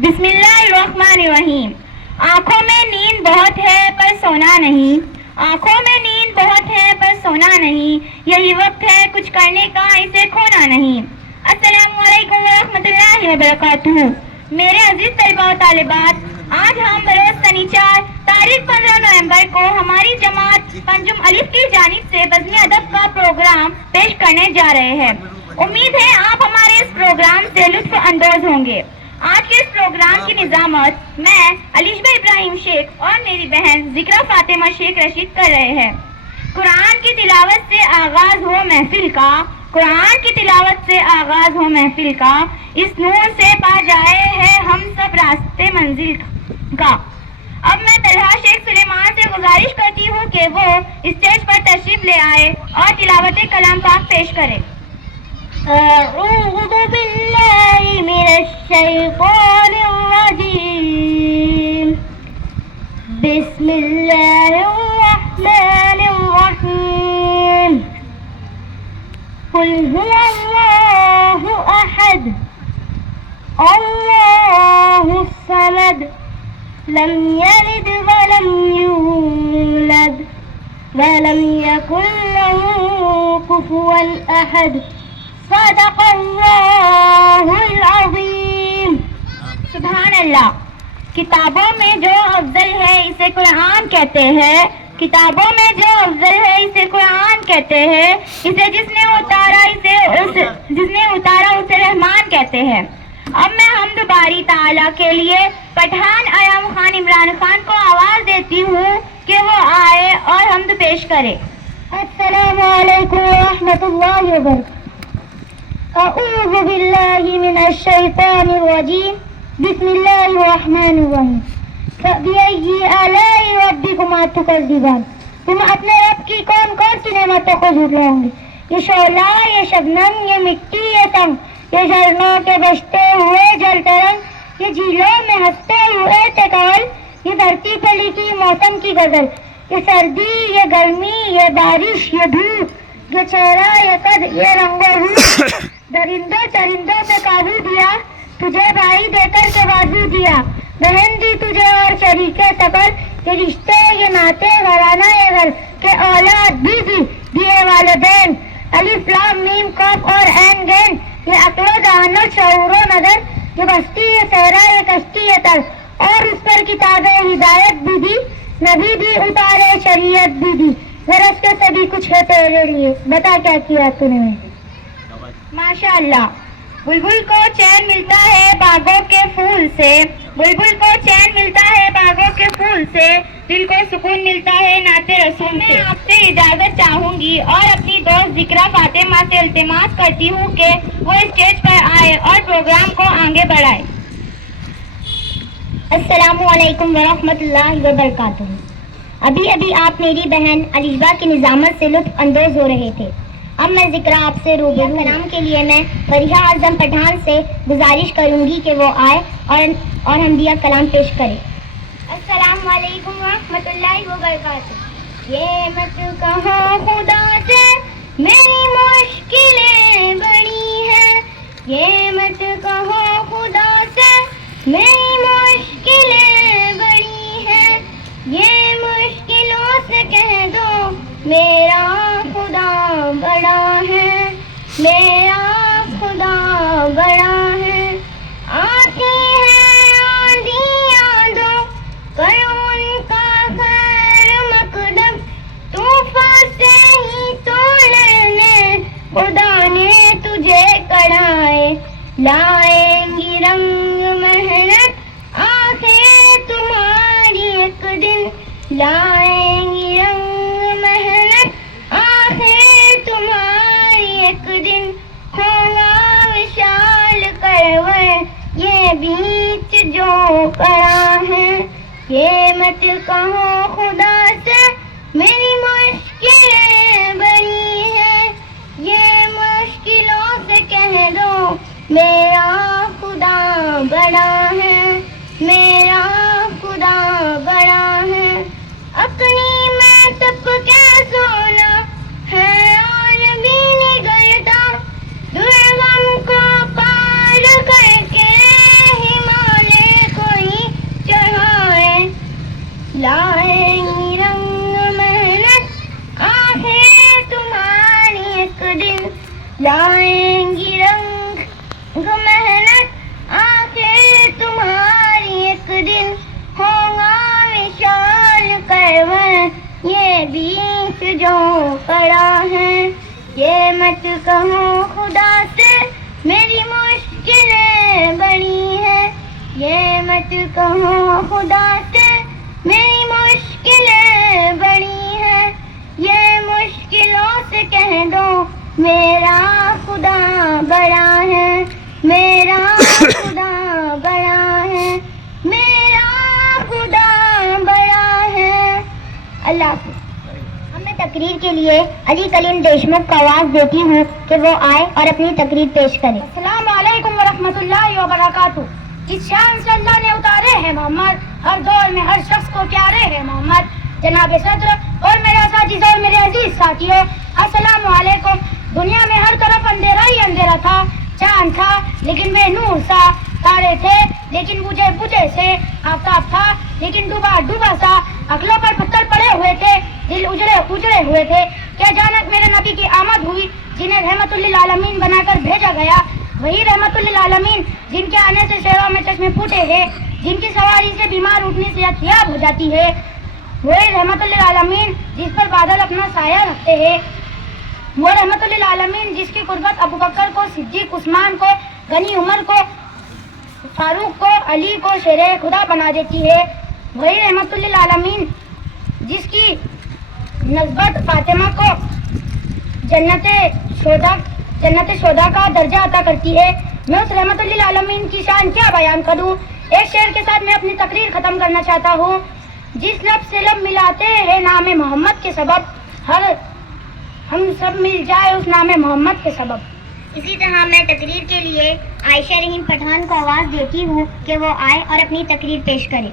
بسم اللہ الرحمن الرحیم. آنکھوں میں نیند بہت ہے پر سونا نہیں. آنکھوں میں نیند بہت ہے پر سونا نہیں. یہی وقت ہے کچھ کرنے کا, اسے کھونا نہیں. السلام علیکم ورحمۃ اللہ وبرکاتہ. میرے عزیز طلباء و طالبات, آج ہم بروز سنیچر تاریخ 15 نومبر کو ہماری جماعت پنجم الف کی جانب سے وزنی ادب کا پروگرام پیش کرنے جا رہے ہیں. امید ہے آپ ہمارے اس پروگرام سے لطف اندوز ہوں گے. آج کے اس پروگرام کی نظامت میں علیشبہ ابراہیم شیخ اور میری بہن ذکرہ فاطمہ شیخ رشید کر رہے ہیں. قرآن کی تلاوت سے آغاز ہو محفل کا, قرآن کی تلاوت سے آغاز ہو محفل کا, اس نور سے پا جائے ہے ہم سب راستے منزل کا. اب میں طلحہ شیخ سلیمان سے گزارش کرتی ہوں کہ وہ اسٹیج پر تشریف لے آئے اور تلاوت کلام پاک پیش کرے. أعوذ بالله من الشيطان الرجيم. بسم الله الرحمن الرحيم. قل هو الله أحد الله الصمد لم يلد ولم يولد ولم يكن له كفوا أحد. صدق اللہ العظیم. سبحان اللہ. کتابوں میں جو افضل ہے اسے قرآن کہتے ہیں. کتابوں میں جو افضل ہے اسے قرآن کہتے ہیں. اسے جس نے اتارا اسے رحمان کہتے ہیں. اب میں حمد باری تعالیٰ کے لیے پٹھان ایام خان عمران خان کو آواز دیتی ہوں کہ وہ آئے اور حمد پیش کرے. السلام علیکم ورحمۃ اللہ وبرکاتہ. أعوذ بالله من الشيطان الرجيم. بسم الله الرحمن الرحيم. فبأي آلاء ربكما تكذبان. تم اپنے رب کی کون کون سی نعمتوں کو جھٹلاؤ گے؟ یہ شعلہ, یہ شبنم, یہ مٹی, یہ سنگ, یہ جھرنوں کے بجتے ہوئے جل ترنگ, یہ جھیلوں میں ہنستے ہوئے تکال, یہ دھرتی پہ لکھی موسم کی غزل, یہ سردی, یہ گرمی, یہ بارش, یہ دھوپ, یہ چہرہ, یہ قد, یہ رنگ و روپ. درندوں چرندوں پہ قابو دیا, تجھے بھائی دے کر کے بازو دیا, بہن دی تجھے اور شریک سفر, یہ رشتے, یہ ناطے, گھرانہ, یہ گھر کے اولاد بھی دیے والدین. الف لام میم قاف اور عین غین, یہ عقل و ذہانت, شعور و نظر, یہ بستی, یہ صحرا, یہ کشتی, یہ تر, اور اس پر کتاب ہدایت بھی دی, نبی بھی اتارے, شریعت بھی دی. غرض کے سبھی کچھ ہے تیرے لیے, بتا کیا کیا تو نے. ماشاء اللہ. بلبل کو چین ملتا ہے باغوں کے پھول سے, بلبل کو چین ملتا ہے باغوں کے پھول سے, دل کو سکون ملتا ہے نعت رسول سے. میں آپ سے اجازت چاہوں گی اور اپنی دوست ذکرہ فاطمہ سے التماس کرتی ہوں کہ وہ اسٹیج پر آئے اور پروگرام کو آگے بڑھائے. السلام علیکم ورحمۃ اللہ وبرکاتہ. ابھی آپ میری بہن علیشبہ کی نظامت سے لطف اندوز ہو رہے تھے. اب میں ذکرہ آپ سے روبرو کلام کے لیے میں فریحہ اعظم پٹھان سے گزارش کروں گی کہ وہ آئے اور حمدیہ کلام پیش کرے. السلام علیکم ورحمۃ اللہ وبرکاتہ. یہ مت کہو خدا سے میری مشکلیں بڑی ہیں, یہ مت کہو خدا سے میری مشکلیں بڑی ہیں, یہ مشکلوں سے کہہ دو میرا خدا بڑا ہے, میرا خدا بڑا ہے. آتی ہے آندھیاں دو پر ان کا خیر مقدم, طوفان سے ہی توڑنے خدا نے تجھے کڑھائے. لائیں گی رنگ محنت آنکھیں تمہاری ایک دن, لائیں گی رنگ محنت آنکھیں تمہاری ایک دن. ہوگا وشال کرور یہ بیچ جو کرا ہے, یہ مت کہو خدا سے میری مشکلیں بڑی ہیں, یہ مشکلوں سے کہہ دو میرا خدا بڑا ہے, میرا خدا بڑا ہے. اپنی میں تب کے سونا ہے اور بھی نگلتا, درغم کو پار کر کے ہمالے کیون یہ بیچ جو پڑا ہے، یہ مت کہو خدا سے میری مشکلیں بڑی ہیں، یہ مت کہو خدا سے میری مشکلیں بڑی ہیں، یہ مشکلوں سے کہہ دو میرا خدا بڑا ہے، میرا خدا بڑا ہے، میرا خدا بڑا ہے۔ اللہ حافظ۔ اب میں تقریر کے لیے علی کلیم دیشمکھ کو آواز دیتی ہوں کہ وہ آئے اور اپنی تقریر پیش کرے۔ السلام علیکم ورحمۃ اللہ وبرکاتہ۔ جس شان سے اللہ نے اتارے ہیں محمد، ہر دور میں ہر شخص کو پیارے ہیں محمد، جناب صدر اور میرا ساتھی اور میرے عزیز ساتھیوں، السلام علیکم۔ دنیا میں ہر طرف اندھیرا ہی اندھیرا تھا، چاند تھا لیکن بے نور سا، تارے تھے لیکن بجھے بجھے سے، آفتاب تھا لیکن ڈوبا ڈوبا سا، عقلوں پر پتھر پڑے ہوئے تھے، دل اجڑے اجڑے ہوئے تھے۔ کیا جانب میرے نبی کی آمد ہوئی جنہیں رحمت للعالمین بنا کر بھیجا گیا، وہی رحمت للعالمین جن کے آنے سے شہروں میں چشمے پھوٹے ہیں، جن کی سواری سے بیمار اٹھنے سے یاب ہو جاتی ہے، وہی رحمت للعالمین جس پر بادل اپنا سایہ رکھتے ہیں، وہ رحمت للعالمین جس کی قربت ابو بکر کو، صدیق، عثمان کو، غنی عمر کو، فاروق کو، علی کو شیر خدا بنا دیتی ہے، وہی رحمت للعالمین جس کی نسبت فاطمہ کو جنت شہداء کا درجہ عطا کرتی ہے۔ میں اس رحمت للعالمین کی شان کیا بیان کروں، ایک شعر کے ساتھ میں اپنی تقریر ختم کرنا چاہتا ہوں۔ جس لب سے لب ملاتے ہیں نام محمد کے سبب، ہم سب مل جائے اس نام محمد کے سبب۔ اسی طرح میں تقریر کے لیے عائشہ رحیم پٹھان کو آواز دیتی ہوں کہ وہ آئے اور اپنی تقریر پیش کرے۔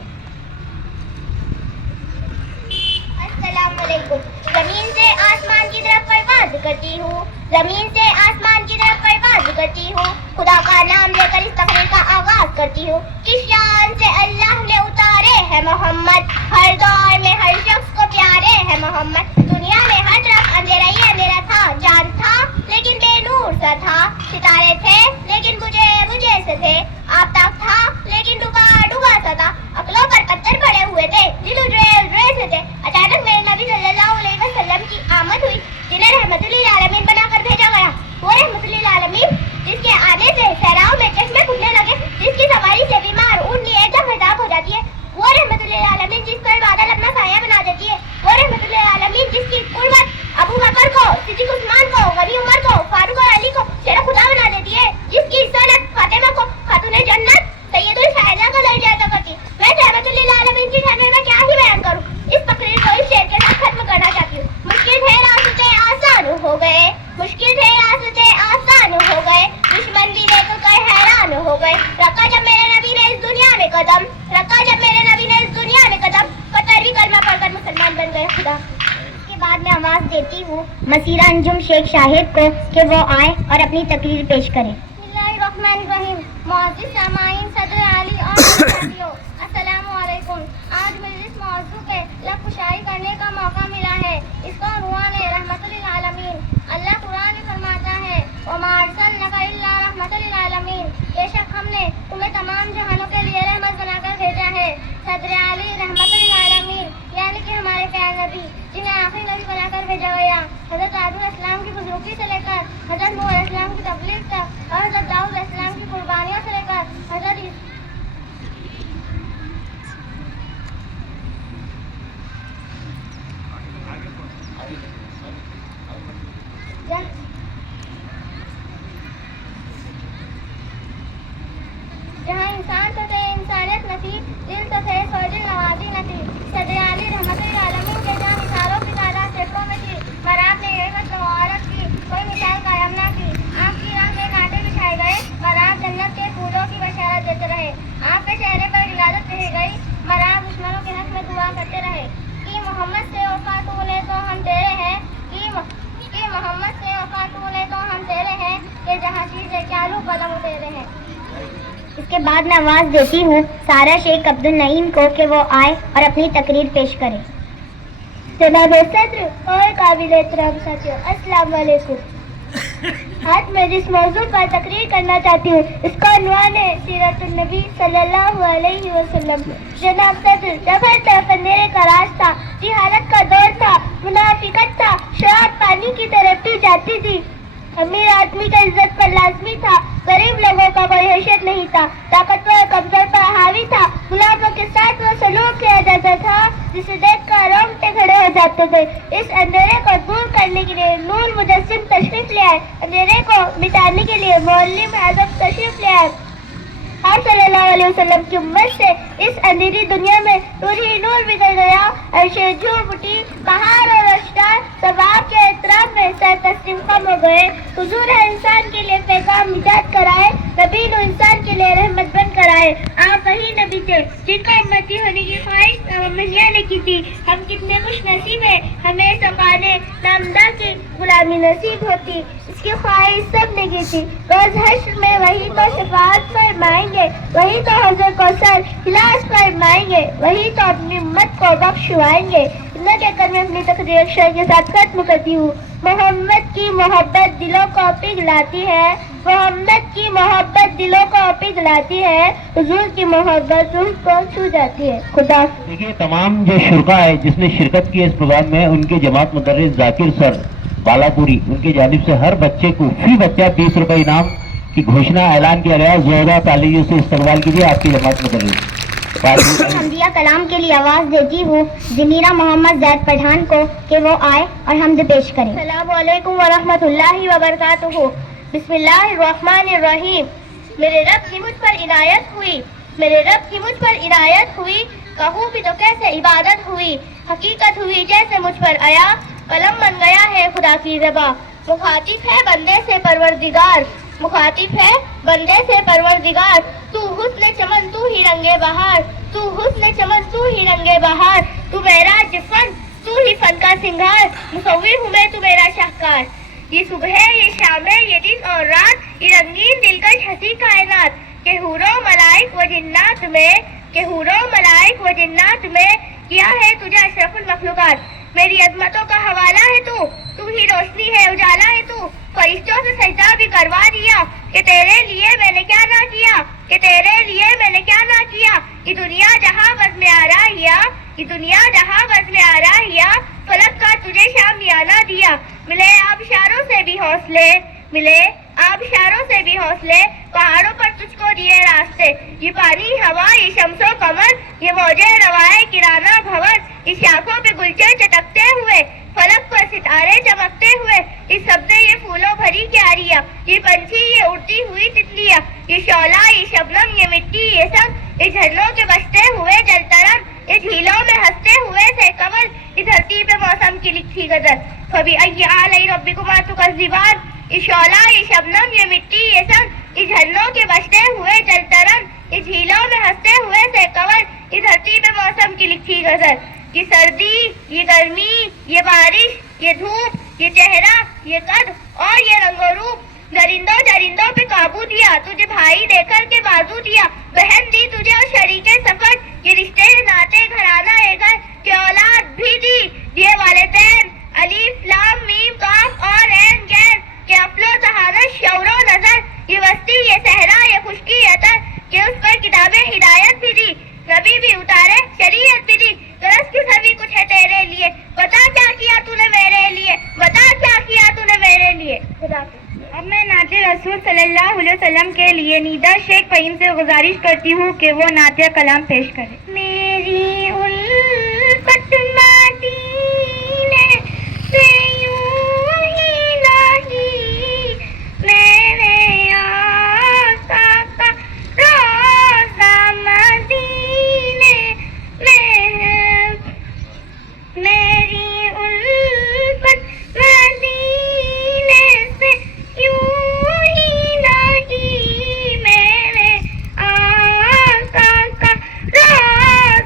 السلام علیکم۔ زمین سے آسمان کی طرف پرواز کرتی ہوں، زمین سے آسمان کی طرف پرواز کرتی ہوں، خدا کا نام لے کر اس تقریر کا آغاز کرتی ہوں۔ کس شان سے اللہ نے اتارے ہیں محمد، ہر دور میں ہر شخص کو پیارے ہیں محمد۔ دنیا میں ہر طرف اندھیرا ہی اندھیرا تھا، چاند تھا لیکن بے نور سا تھا، ستارے تھے لیکن بجھے بجھے سے تھے، آفتاب تھا لیکن ڈوبا ڈوبا سا تھا، عقلوں پر پتھر پڑے ہوئے تھے، دل اجڑے اجڑے سے تھے۔ اچانک میرے نبی صلی اللہ علیہ وسلم کی آمد ہوئی جنہیں رحمت للعالمین بنا کر بھیجا گیا، وہ رحمت للعالمین جس کے آنے سے صحراؤں میں چشمے پھوٹنے لگے، جس کی سواری سے بیمار اونٹنی ایک دم ہلاک ہو جاتی ہے، وہ رحمت للعالمین جس پر بادل اپنا سایہ بنا دیتی ہے، وہ رحمت للعالمین جس کی قربت ابو بکر کو، صدیق، عثمان کو، غنی عمر کو، فاروق اور علی کو شیر خدا بنا دیتی ہے، جس کی صنعت فاطمہ کو خاتون جنت سید الشہداء کا درجہ عطا کرتی ہے۔ میں رحمت للعالمین کی شان میں کیا ہی بیان کروں، اس تقریر کو اس شعر کے ساتھ ختم کرنا چاہتی ہوں۔ مشکل تھے راستے آسان ہو گئے، مشکل تھے راستے آسان ہو گئے، دشمن بھی دیکھ کر حیران ہو گئے، رکھا جب میرے نبی نے اس دنیا میں قدم، رکھا جب میرے نبی نے اس دنیا میں قدم، پتھر بھی کلمہ پڑھ کر مسلمان بن گئے خدا۔ اس کے بعد میں آواز دیتی ہوں مسیرہ انجم شیخ شاہد کو کہ وہ آئے اور اپنی تقریر پیش کریں۔ بسم اللہ الرحمن الرحیم۔ معزز سامعین، صدر علی اور ساتھیوں، السلام علیکم۔ آج مجھے اس موضوع پہ لب کشائی کرنے کا موقع ملا ہے، اس کا عنوان ہے رحمت للعالمین۔ اللہ قرآن میں فرماتا ہے وَمَا أَرْسَلْنَاكَ إِلَّا رَحْمَةً لِلْعَالَمِينَ، بے شک ہم نے تمہیں تمام جہانوں کے لیے رحمت بنا کر بھیجا ہے۔ صدر علی رحمت للعالمین یعنی کہ ہمارے پیارے نبی جنہیں آخری نبی بنا کر بھیجا گیا، حضرت آدم علیہ السلام کی بزرگی سے لے کر حضرت نوح علیہ السلام کی تبلیغ تک، اور حضرت داؤد علیہ السلام کی قربانیوں سے لے کر حضرت جہاں انسان تو تھے انسانیت نصیب، دل تو تھے فوج نوازی نصیب۔ صدر علی رحمت للعالمین کے جہاں مثالوں کی تعداد سینکڑوں میں تھی، پر آپ نے یہ بات مبارک کی کوئی مثال قائم نہ کی۔ آپ کی راہ میں کانٹے بچھائے گئے، پر آپ جنت کے پھولوں کی بشارت دیتے رہے۔ آپ کے چہرے پر ولادت رہ گئی، پر آپ دشمنوں کے حق میں دعا کرتے رہے کہ محمد سے وفا تو لے تو ہم تیرے ہیں، کہ محمد سے وفا تو لے تو ہم تیرے ہیں، کہ جہاں چیز ہے چالو قدم تیرے ہیں۔ اس کے بعد میں آواز دیتی ہوں سارا شیخ عبد النعیم کو کہ وہ آئے اور اپنی تقریر پیش کریں۔ جناب صدر اور قابل احترام ساتھیوں، السلام علیکم۔ آج میں جس موضوع پر تقریر کرنا چاہتی ہوں اس کا عنوان ہے سیرت النبی صلی اللہ علیہ وسلم. جناب صدر، جب ہر طرف اندھیرے کا راز تھا، جہالت کا دور تھا، منافقت تھا، شراب پانی کی طرح پی جاتی تھی، امیر آدمی کا عزت پر لازمی تھا، غریب لوگوں کا کوئی حیثیت نہیں تھا، طاقتور کمزور پر حاوی تھا، غلاموں کے ساتھ وہ سلوک کیا جاتا تھا جسے دیکھ کر رونگٹے کھڑے ہو جاتے تھے. اس اندھیرے کو دور کرنے کے لیے نور مجسم تشریف لے آئے، اندھیرے کو مٹانے کے لیے معلم اعظم تشریف لے آئے. آپ صلی اللہ علیہ وسلم کی امت سے اس اندھیری دنیا میں نور ہی نور بکھر گیا. عرشیں جھوم اٹھی، پہاڑ اور اشجار ثواب کے احترام میں سر تسلیم خم ہو گئے. حضور ہر انسان کے لیے پیغام نجات کرائے، نبی نو انسان کے لیے رحمت بن کر آئے. آپ وہی نبی تھے جن کو امتی ہونے کی خواہش مہیا نے کی تھی. ہم کتنے خوش نصیب ہیں، ہمیں سقانے نامدہ کی غلامی نصیب ہوتی. اس کی خواہش سب نے کی تھی. روز حشر میں وہی تو شفاعت فرمائیں گے، وہی تو حوض کوثر خلاص فرمائیں گے، وہی تو اپنی امت کو بخشوائیں گے. اتنا کہہ کر میں اپنی تقریر شعر کے ساتھ ختم کرتی ہوں. محمد کی محبت دلوں کو پگھلاتی ہے، محمد کی محبت دلوں کو پگھلاتی ہے، حضور کی محبت روح کو چھو جاتی ہے. خدا. دیکھیے، تمام جو شرکا ہے جس نے شرکت کی اس پروگرام میں، ان کے جماعت مدرس ذاکر سر بالاپوری، ان کی جانب سے ہر بچے کو فی بچہ 20 روپے انعام کی گھوشنا اعلان کیا گیا. زیادہ تعلیمیوں سے استقبال کیجیے آپ کی جماعت مدرس. حمدیہ کلام کے لیے آواز دیتی ہوں جنیرہ محمد زید پٹھان کو کہ وہ آئے اور حمد پیش کریں. السلام علیکم ورحمۃ اللہ وبرکاتہ. بسم اللہ الرحمن الرحیم. میرے رب کی مجھ پر عنایت ہوئی، میرے رب کی مجھ پر عنایت ہوئی، کہوں بھی تو کیسے عبادت ہوئی، حقیقت ہوئی جیسے مجھ پر آیا، قلم بن گیا ہے خدا کی زباں. مخاطب ہے بندے سے پروردگار، مخاطب ہے بندے سے پروردگار. تو حسن چمن تو ہی رنگے بہار، تو حسن چمن تو ہی رنگے بہار. تو میرا جفن تو ہی فن کا سنگار، مصور ہوں میں تو میرا شاہکار. یہ صبح ہے، یہ شام ہے، یہ دن اور رات، یہ رنگین دلکش ہنسی کائنات. کہ حوروں ملائک و جنات میں، کہ حوروں ملائک و جنات میں کیا ہے تجھے اشرف المخلوقات. میری عظمتوں کا حوالہ ہے تو ہی روشنی ہے، اجالا ہے تو. فرشتوں سے سجدہ بھی کروا دیا کہ تیرے لیے میں نے کیا نہ کیا، کہ تیرے لیے میں نے کیا نہ کیا. یہ دنیا جہاں بز میں آ رہا، یہ دنیا جہاں بز میں آ رہا، فلک کا تجھے شامیانہ دیا. ملے آبشاروں سے بھی حوصلے، ملے آبشاروں سے بھی حوصلے، پہاڑوں پر تجھ کو دیے راستے. یہ پانی ہوا، یہ شمس و قمر، یہ موجے روائے کرانہ بھور، اس شاخوں پہ گلچے چٹکتے ہوئے، فلک پر ستارے چمکتے ہوئے، اس سبزے یہ پھولوں بھری کیاریاں، یہ پنچھی یہ اڑتی ہوئی تتلیاں، یہ شعلہ یہ شبنم یہ مٹی یہ سب، اس جھرنوں کے بستے ہوئے جل ترن، اس جھیلوں میں ہنستے ہوئے تھے کمل، اس دھرتی پہ موسم کی لکھی غزل. فبأي آلاء ربكما تكذبان. یہ شعلہ یہ شبنم یہ مٹی یہ سب، اس جھرنوں کے بستے ہوئے جل ترن، اس جھیلوں میں ہنستے ہوئے تھے کمل، اس دھرتی پہ موسم کی لکھی غزل. یہ سردی یہ گرمی یہ بارش یہ دھوپ یہ چہرہ یہ قد اور یہ رنگ و روپ. درندوں درندوں پہ قابو دیا، تجھے بھائی دے کر کے بازو دیا، بہن دی تجھے اور شریک سفر، یہ رشتے ناطے گھرانہ اے گھر کہ اولاد بھی دی، دیے والدین الف لام میم کاف اور عین غین کہ افل و طہارت شعور و نظر. یہ وسطی یہ صحرا یہ خشکی یہ تر کہ اس پر کتاب ہدایت بھی دی، نبی بھی اتارے شریعت بھی دی. درست کیوں سبھی کچھ ہے تیرے لیے، بتا کیا کیا تو نے میرے لیے، بتا کیا کیا تو نے میرے لیے. اب میں نعت رسول صلی اللہ علیہ وسلم کے لیے نیدا شیخ فہیم سے گزارش کرتی ہوں کہ وہ نعت کلام پیش کرے. میری الفت مدینے سے یوں ہی نہیں، میرے آقا کا روضہ مدینے میں ہے. میری الفت مدینے سے یوں ہی نہیں، میرے آقا کا روضہ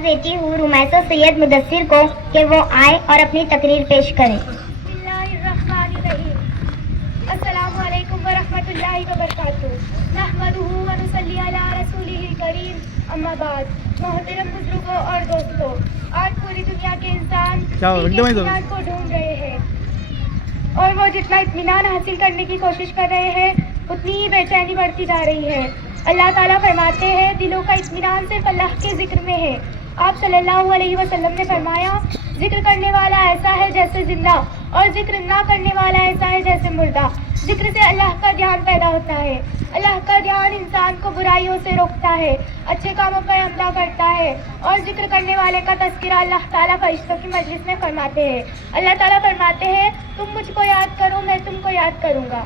آواز دیتی ہوں رمیسہ سید مدثر کو کہ وہ آئے اور اپنی تقریر پیش کریں. السلام علیکم ورحمۃ اللہ وبرکاتہ. نحمدہ و نصلی علی رسولہ الکریم. اما بعد. محترم بزرگوں اور دوستوں، آج پوری دنیا کے انسان اطمینان کو ڈھونڈ رہے ہیں، اور وہ جتنا اطمینان حاصل کرنے کی کوشش کر رہے ہیں اتنی ہی بے چینی بڑھتی جا رہی ہے. اللہ تعالیٰ فرماتے ہیں دلوں کا اطمینان صرف اللہ کے ذکر میں ہے. آپ صلی اللہ علیہ وسلم نے فرمایا ذکر کرنے والا ایسا ہے جیسے زندہ، اور ذکر نہ کرنے والا ایسا ہے جیسے مردہ. ذکر سے اللہ کا دھیان پیدا ہوتا ہے. اللہ کا دھیان انسان کو برائیوں سے روکتا ہے، اچھے کاموں پر عمدہ کرتا ہے. اور ذکر کرنے والے کا تذکرہ اللہ تعالیٰ فرشتوں کی مجلس میں فرماتے ہیں. اللہ تعالیٰ فرماتے ہیں تم مجھ کو یاد کرو میں تم کو یاد کروں گا.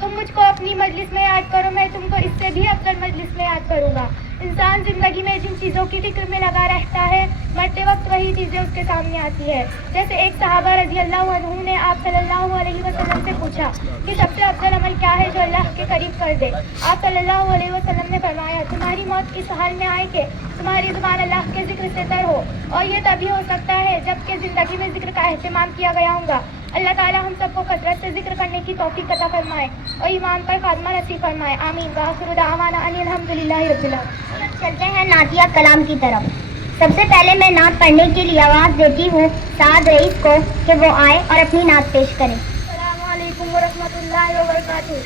تم مجھ کو اپنی مجلس میں یاد کرو میں تم کو اس سے بھی افضل مجلس میں یاد کروں گا. انسان زندگی میں جن چیزوں کی فکر میں لگا رہتا ہے مرتے وقت وہی چیزیں اس کے سامنے آتی ہے. جیسے ایک صحابہ رضی اللہ عنہ نے آپ صلی اللہ علیہ وسلم سے پوچھا کہ سب سے افضل عمل کیا ہے جو اللہ کے قریب کر دے. آپ صلی اللہ علیہ وسلم نے فرمایا تمہاری موت کس حال میں آئے کہ تمہاری زبان اللہ کے ذکر سے تر ہو، اور یہ تبھی ہو سکتا ہے جب کہ زندگی میں ذکر کا اہتمام کیا گیا ہوگا. اللہ تعالیٰ ہم سب کو کثرت سے ذکر کرنے کی توفیق عطا فرمائے اور ایمان پر خاتمہ نصیب فرمائے. آمین. وآخر دعوانا ان الحمدللہ رب العالمین. چلتے ہیں نعتیہ کلام کی طرف. سب سے پہلے میں نعت پڑھنے کے لیے آواز دیتی ہوں سعد رئیس کو کہ وہ آئے اور اپنی نعت پیش کریں. السلام علیکم ورحمۃ اللہ وبرکاتہ.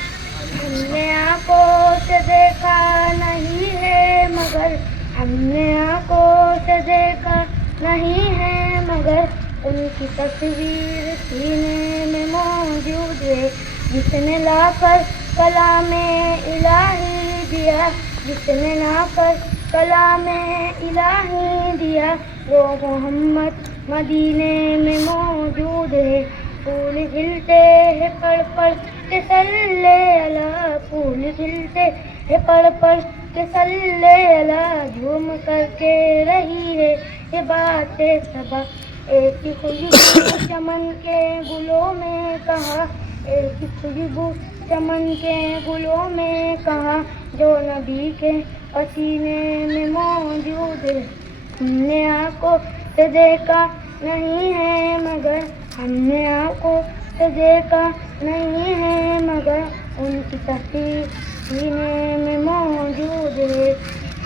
ہم نے آنکھوں سے دیکھا نہیں ہے مگر، ہم نے آنکھوں سے دیکھا نہیں ہے مگر ان کی تصویر سینے میں موجود ہے. جس نے لا کر کلام الہی دیا، جس نے لا کر کلام الہی دیا، وہ محمد مدینے میں موجود ہے. پھول کھلتے ہیں پڑھ پڑھ کے صلی اللہ، پھول کھلتے ہیں پڑھ پڑھ کے صلی اللہ. جھوم کر کے رہی ہے یہ بات صبا، ایک ہی خوشبو چمن کے گلوں میں کہا، ایک ہی خوشبو چمن کے گلوں میں کہا، جو نبی کے پسینے میں موجود ہے. ہم نے آنکھوں سے دیکھا نہیں ہے مگر، ہم نے آنکھوں سے دیکھا نہیں ہے مگر ان کی تصویر سینے میں موجود ہے.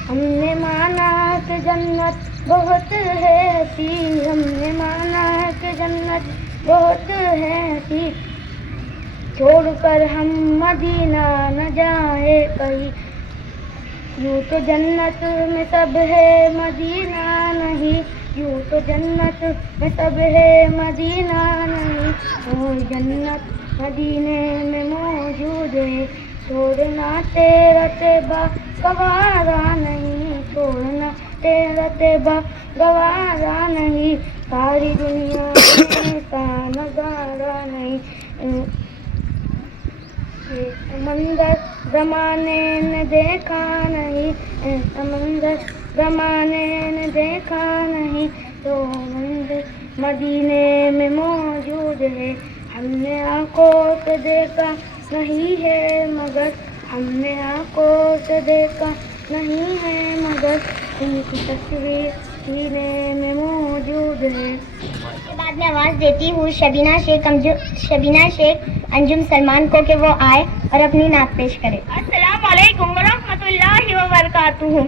ہم نے مانا کہ جنت بہت ہے ہنسی، ہم نے مانا کہ جنت بہت ہے ہنسی، چھوڑ کر ہم مدینہ نہ جائے کہیں. یوں تو جنت میں سب ہے مدینہ نہیں، یوں تو جنت میں سب ہے مدینہ نہیں، اور جنت مدینے میں موجود ہے. چھوڑنا تیرا تیبا گوارا نہیں، چھوڑنا تیرا تیبا گوارا نہیں، ساری دنیا میں کا نظارہ نہیں. سمندر زمانے نے دیکھا نہیں، سمندر زمانے نے دیکھا نہیں، تو منظر مدینے میں موجود ہے. ہم نے آنکھوں سے دیکھا نہیں ہے مگر، ہم نے آنکھوں سے دیکھا نہیں ہے مگر ان کی تصویر سینے میں موجود ہے. اس کے بعد میں آواز دیتی ہوں شبینہ شیخ انجم سلمان کو کہ وہ آئے اور اپنی نعت پیش کرے. السلام علیکم ورحمۃ اللہ وبرکاتہ.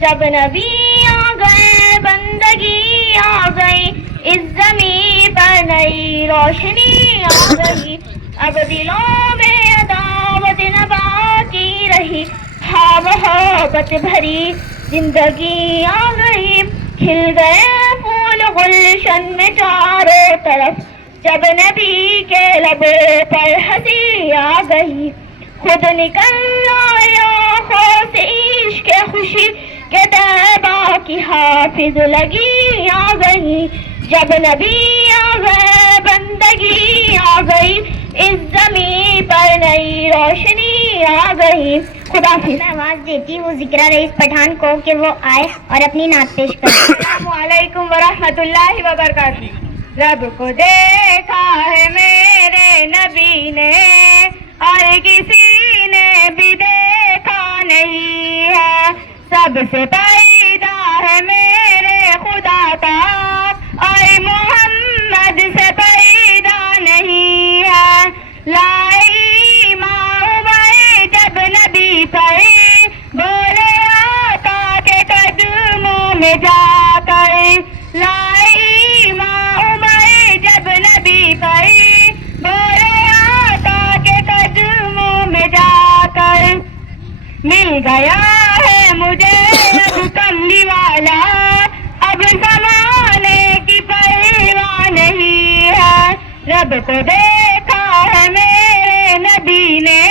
جب نبی آ گئے بندگی آ گئی، اس زمین پر نئی روشنی آ گئی، اب دلوں میں عداوت نہ باقی رہی، ہاں محبت بھری زندگی آ گئی. کھل گئے پھول گلشن میں چاروں طرف، جب نبی کے لبوں پر ہنسی آ گئی. خود نکل آیا آنکھوں سے عشق خوشی کہ طیبہ کی حافظ لگی آ گئی. جب نبی آ گئے بندگی آ گئی، اس زمین پر نئی روشنی آ گئی. خدا حافظ. میں آواز دیتی ہوں ذکرہ رئیس پٹھان کو کہ وہ آئے اور اپنی نعت پیش کرے. السلام علیکم ورحمۃ اللہ وبرکاتہ. رب کو دیکھا ہے میرے نبی نے اور کسی نے بھی دیکھا نہیں ہے، سب سے پیدا ہے میرے آیا ہے مجھے اب کملی والا، اب زمانے کی پرواہ نہیں ہے، رب کو دیکھا ہے میرے نبی نے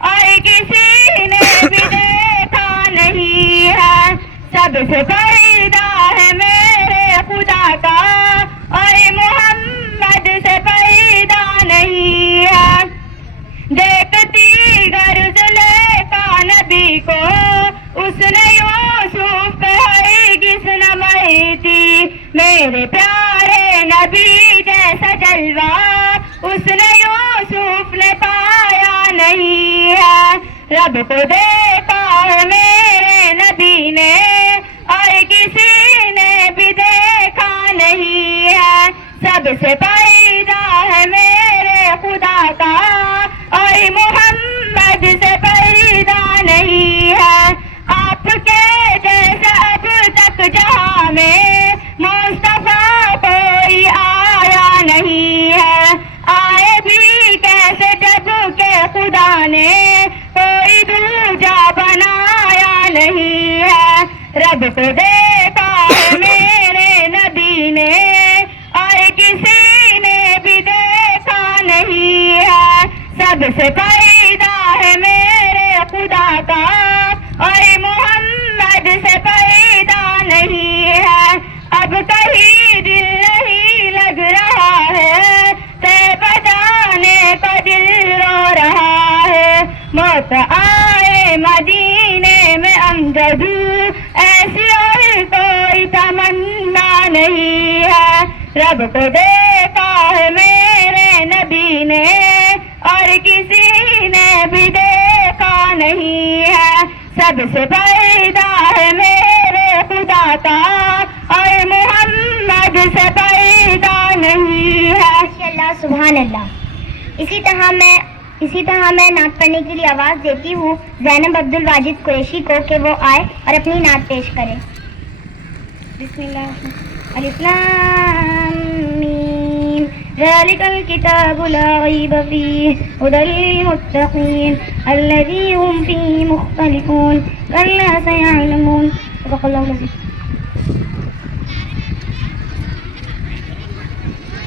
اور کسی نے بھی دیکھا نہیں ہے، سب سے پیدا ہے میرے خدا کا اور محمد سے پیدا نہیں ہے، دیکھتی گر زلیخا نبی کو اس نے یوسف پہ ہرگز نہ مری تھی، میرے پیارے نبی جیسا جلوہ اس نے یوسف نے پایا نہیں ہے، رب کو دیکھا ہے میرے نبی نے اور کسی نے بھی دیکھا نہیں ہے، سب سے پیدا ہے میرے خدا کا اور محمد سے پیدا نہیں ہے، آپ کے جیسا اب تک جہاں میں مصطفیٰ کوئی آیا نہیں ہے، آئے بھی کیسے جب کہ خدا نے کوئی دوجا بنایا نہیں ہے، رب کو دیکھا ہے میرے نبی نے اور کسی نے بھی دیکھا نہیں ہے، سب سے پیدا ہے میرے خدا کا اور محمد سے پیدا نہیں ہے، اب کہیں دل نہیں لگ رہا ہے، طیبہ جانے کا دل رو رہا ہے، موت آئے مدینے میں امجد ایسی اور کوئی تمنا نہیں ہے، رب کو دیکھا ہے میرے نبی نے اور کسی نے بھی دیکھا نہیں ہے، سب سے پیدا ہے میرے خدا کا اور محمد سے پیدا نہیں ہے۔ ماشاءاللہ، سبحان اللہ۔ اسی طرح میں نعت پڑھنے کے لیے آواز دیتی ہوں زینب عبد الواجد قریشی کو کہ وہ آئے اور اپنی نعت پیش کرے۔ بسم اللہ۔ الف لام میم ذالک الکتاب لا ریب فیہ ھدی للمتقین الذی ھم فیہ مختلفون کلا سیعلمون۔ صدق اللہ العظیم۔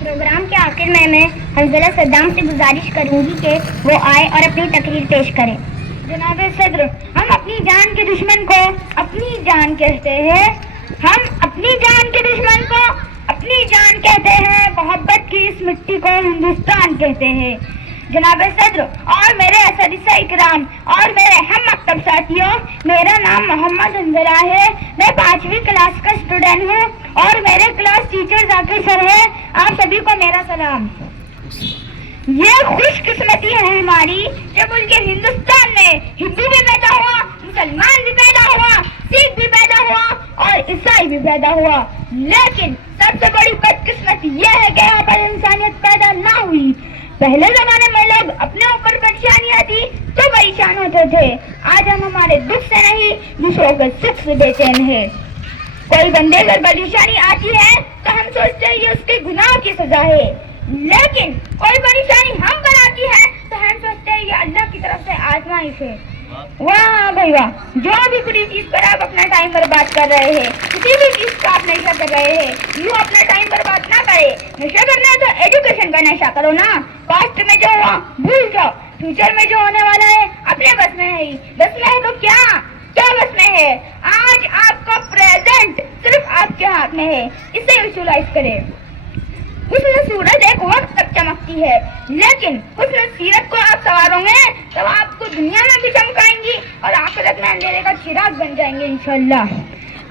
پروگرام کے آخر میں حنظلہ صدام سے گزارش کروں گی کہ وہ آئے اور اپنی تقریر پیش کرے۔ جناب صدر، ہم اپنی جان کے دشمن کو اپنی جان کہتے ہیں، ہم اپنی جان کے دشمن کو اپنی جان کہتے ہیں، محبت کی اس مٹی کو ہندوستان کہتے ہیں۔ جناب صدر اور میرے اساتذہ اکرام اور میرے ہم مکتب ساتھیوں، میرا نام محمد حنظلہ ہے، میں 5ویں کلاس کا اسٹوڈنٹ ہوں اور میرے کلاس ٹیچر ذاکر سر ہے۔ آپ سبھی کو میرا سلام۔ یہ خوش قسمتی ہے ہماری کہ ملک ہندوستان میں ہندو بھی پیدا ہوا، مسلمان بھی پیدا ہوا، سکھ بھی پیدا ہوا اور عیسائی بھی پیدا ہوا، لیکن سب سے بڑی بدقسمتی یہ ہے کہ یہاں پر انسانیت پیدا نہ ہوئی۔ پہلے زمانے میں لوگ اپنے اوپر پریشانیاں تھی تو پریشان ہوتے تھے، آج ہم ہمارے دکھ سے نہیں دوسروں کے سکھ سے بے چین ہے۔ کوئی بندے اگر پریشانی آتی ہے تو ہم سوچتے ہیں یہ اس کے گناہ کی سزا ہے، لیکن کوئی پریشانی ہم پر آتی ہے تو ہم سوچتے ہیں یہ اللہ کی طرف سے آزمائش ہے۔ واہ بھائی واہ، جو بھی کسی چیز پر آپ اپنا ٹائم برباد کر رہے ہیں، کسی بھی چیز کا آپ نشہ کر رہے ہیں، یوں اپنا ٹائم برباد نہ کرے۔ نشہ کرنا ہے تو ایجوکیشن کا نشہ کرو نا، پاسٹ میں جو ہوا بھول جاؤ، فیوچر میں جو ہونے والا ہے اپنے بس میں ہے ہی، بس میں ہے تو کیا بس میں ہے، آج آپ کا پریزنٹ صرف آپ کے ہاتھ میں ہے، اسے یوٹیلائز کرے۔ حسن سورج ایک وقت تک چمکتی ہے، لیکن حسن سیرت کو آپ سواروں گے تب آپ کو دنیا میں بھی چمکائیں گی اور آخرت میں اندھیرے کا چراغ بن جائیں گے انشاءاللہ۔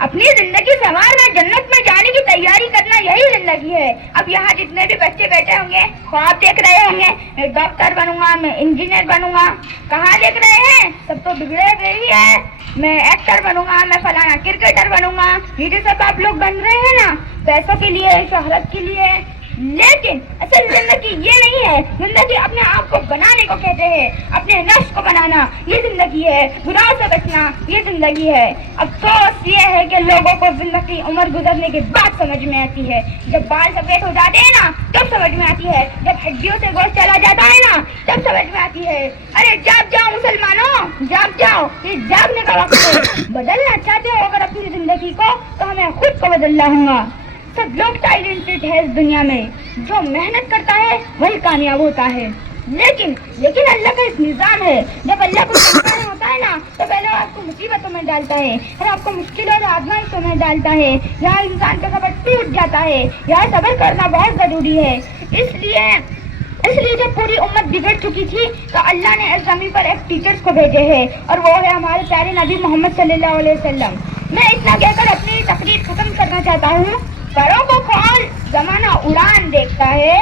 اپنی زندگی سنوارنا، جنت میں جانے کی تیاری کرنا، یہی زندگی ہے۔ اب یہاں جتنے بھی بچے بیٹھے ہوں گے خواب دیکھ رہے ہوں گے، میں ڈاکٹر بنوں گا، میں انجینئر بنوں گا، کہاں دیکھ رہے ہیں؟ سب تو بگڑے ہوئے ہی ہے، میں ایکٹر بنوں گا، میں فلانا کرکٹر بنوں گا، یہ جو سب آپ لوگ بن رہے ہیں نا پیسوں کے لیے، شہرت کے لیے، لیکن اصل زندگی یہ نہیں ہے. زندگی اپنے آپ کو بنانے کو کہتے ہیں, اپنے نفس کو بنانا یہ زندگی ہے, گناہ سے بچنا یہ زندگی ہے. افسوس یہ ہے کہ لوگوں کو زندگی عمر گزرنے کے بعد سمجھ میں آتی ہے. جب بال سفید ہو جاتے ہیں نا تب سمجھ میں آتی ہے, جب ہڈیوں سے گوشت چلا جاتا ہے نا تب سمجھ میں آتی ہے. ارے جاگ جاؤ مسلمانوں, جاگ جاؤ, یہ جاگنے کا وقت ہے. بدلنا چاہتے ہو اگر اپنی زندگی کو تو ہمیں خود کو بدلنا ہوگا. سب لوگ ٹیلنٹڈ ہے اس دنیا میں, جو محنت کرتا ہے وہی کامیاب ہوتا ہے. لیکن اللہ کا ایک نظام ہے, جب اللہ کو سمجھانا ہوتا ہے نا تو پہلے آپ کو مصیبتوں میں ڈالتا ہے, پھر آپ کو مشکلوں اور آزمائشوں میں ڈالتا ہے. یہاں انسان کا صبر ٹوٹ جاتا ہے, یہاں صبر کرنا بہت ضروری ہے. اس لیے جب پوری امت بگڑ چکی تھی تو اللہ نے اس زمین پر ایک ٹیچرز کو بھیجے ہیں, اور وہ ہے ہمارے پیارے نبی محمد صلی اللہ علیہ وسلم. میں اتنا کہہ کر اپنی تقریر ختم کرنا چاہتا ہوں. پروں کو کھول زمانہ اڑان دیکھتا ہے,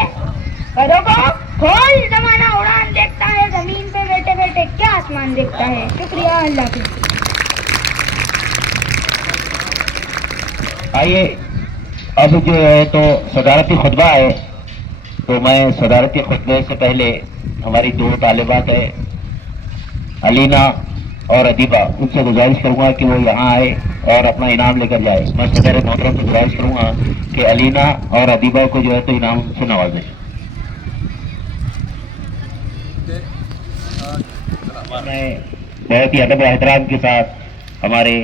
پروں کو کھول زمانہ اڑان دیکھتا ہے, زمین پہ بیٹھے بیٹھے کیا آسمان دیکھتا ہے. شکریہ, اللہ کی. آئیے اب جو ہے تو صدارتی خطبہ ہے, تو میں صدارتی خطبے سے پہلے ہماری دو طالبات ہیں علینا اور ادیبہ, ان سے گزارش کروں گا کہ وہ یہاں آئے اور اپنا انعام لے کر جائے. میں صدر محترم سے گزارش کروں گا کہ علینا اور ادیبہ کو جو ہے تو انعام سے نوازیں. میں بہت ہی ادب و احترام کے ساتھ ہمارے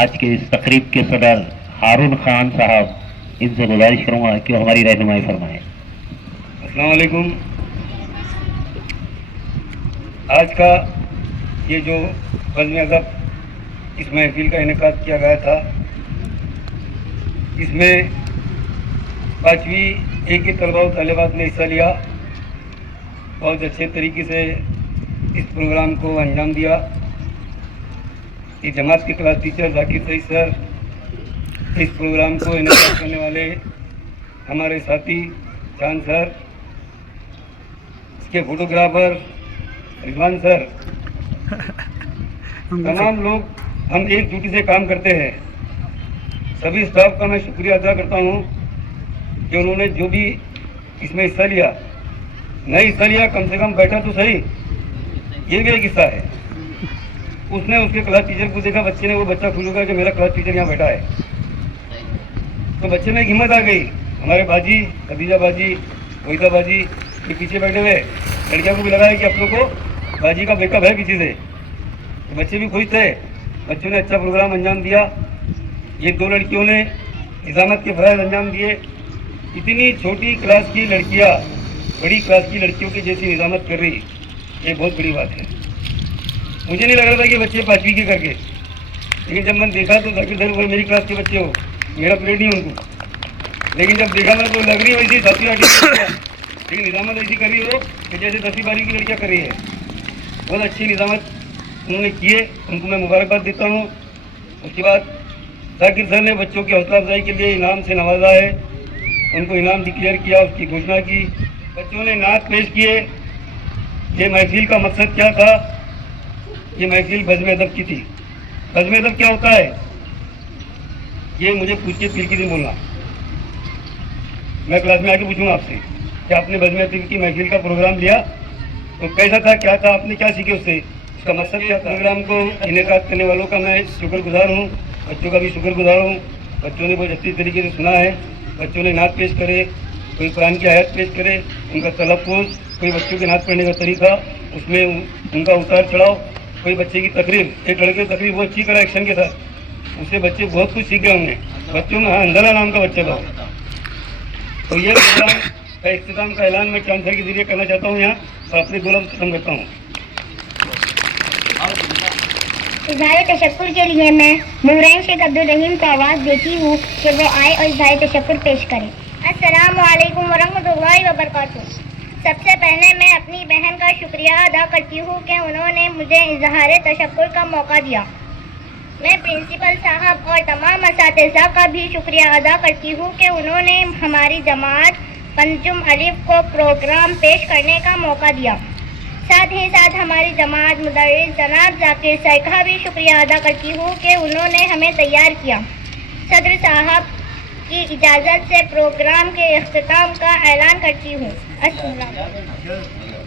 آج کے اس تقریب کے صدر ہارون خان صاحب, ان سے گزارش کروں گا کہ وہ ہماری رہنمائی فرمائیں. السلام علیکم. آج کا یہ جو بزم ادب اس محفل کا انعقاد کیا گیا تھا, اس میں 5ویں اے کے طلباء و طالبات نے حصہ لیا. بہت اچھے طریقے سے اس پروگرام کو انجام دیا. یہ جماعت کے کلاس ٹیچر ذاکر سعید سر, اس پروگرام کو انعقاد کرنے والے ہمارے ساتھی چاند سر, اس کے فوٹوگرافر رضوان سر, تمام لوگ ہم ایک ڈیوٹی سے کام کرتے ہیں. سبھی اسٹاف کا میں شکریہ ادا کرتا ہوں کہ انہوں نے جو بھی اس میں حصہ لیا, نہیں حصہ لیا کم سے کم بیٹھا تو صحیح. یہ بھی ایک حصہ ہے. اس نے اس کے کلاس ٹیچر کو دیکھا, بچے نے, وہ بچہ خوش ہو گیا کہ میرا کلاس ٹیچر یہاں بیٹھا ہے. تو بچے میں ایک ہمت آ گئی. ہمارے باجی خدیجہ باجی, وحیدہ باجی یہ پیچھے بیٹھے ہوئے لڑکیوں کو بھی لگا ہے کہ اپنوں کو باجی کا بیک اپ ہے پیچھے سے. تو بچے بھی خوش تھے, بچوں نے اچھا پروگرام انجام دیا. یہ دو لڑکیوں نے نظامت کے فرائض انجام دیے. اتنی چھوٹی کلاس کی لڑکیاں بڑی کلاس کی لڑکیوں کی جیسی نظامت کر رہی, یہ بہت بڑی بات ہے. مجھے نہیں لگ رہا تھا کہ بچے 5ویں کے کر کے, لیکن جب میں نے دیکھا تو ذاکر سر میری کلاس کے بچے ہو, میرا پریڈ نہیں ان کو, لیکن جب دیکھا میں تو لگ رہی ویسی 7ویں 8ویں, لیکن نظامت ایسی کر رہی ہو کہ جیسے 10ویں 12ویں کی لڑکیاں کر رہی ہے. بہت اچھی نظامت انہوں نے کیے, ان کو میں مبارکباد دیتا ہوں. اس کے بعد ذاکر سر نے بچوں کی حوصلہ افزائی کے لیے انعام سے نوازا ہے, ان کو انعام ڈکلیئر کیا, اس کی گھوشنا کی. بچوں نے نعت پیش کیے. یہ محفل کا مقصد کیا تھا؟ یہ محفل بزم ادب کی تھی. بزم ادب کیا ہوتا ہے یہ مجھے پوچھ کے پھر کسی بولنا, میں کلاس میں آ کے پوچھوں گا آپ سے کہ آپ نے بزم ادب کی محفل کا پروگرام لیا تو کیسا تھا, کیا تھا, آپ نے کیا سیکھے اس سے, اس کا مقصد کیا تھا. پروگرام کو انعقاد کرنے والوں کا میں شکر گزار ہوں, بچوں کا بھی شکر گزار ہوں. بچوں نے بہت اچھی طریقے سے سنا ہے. بچوں نے نعت پیش کرے, کوئی قرآن کی آیت پیش کرے, ان کا تلفظ, کوئی بچوں کے نعت پڑھنے کا طریقہ, اس میں ان کا اتار چڑھاؤ, کوئی بچے کی تقریر, ایک لڑکے کی تقریر بہت اچھی کرا ایکشن کے ساتھ, اس سے بچے بہت کچھ سیکھ گئے ہوں گے. بچوں میں اندرا نام کا بچہ تھا. تو یہ پروگرام کا اختتام کا اعلان میں چاند سر کے ذریعے کرنا چاہتا ہوں یہاں, اور اپنے دو لفظ ختم کرتا ہوں. اظہار تشکر کے لیے میں نورین شیخ عبدالرحیم کو آواز دیتی ہوں کہ وہ آئے اور اظہار تشکر پیش کریں. السلام علیکم ورحمۃ اللہ وبرکاتہ. سب سے پہلے میں اپنی بہن کا شکریہ ادا کرتی ہوں کہ انہوں نے مجھے اظہار تشکر کا موقع دیا. میں پرنسپل صاحب اور تمام اساتذہ کا بھی شکریہ ادا کرتی ہوں کہ انہوں نے ہماری جماعت پنجم الف کو پروگرام پیش کرنے کا موقع دیا. ساتھ ہی ساتھ ہماری جماعت مدرس جناب ذاکر سر کا بھی شکریہ ادا کرتی ہوں کہ انہوں نے ہمیں تیار کیا. صدر صاحب کی اجازت سے پروگرام کے اختتام کا اعلان کرتی ہوں. السلام علیکم.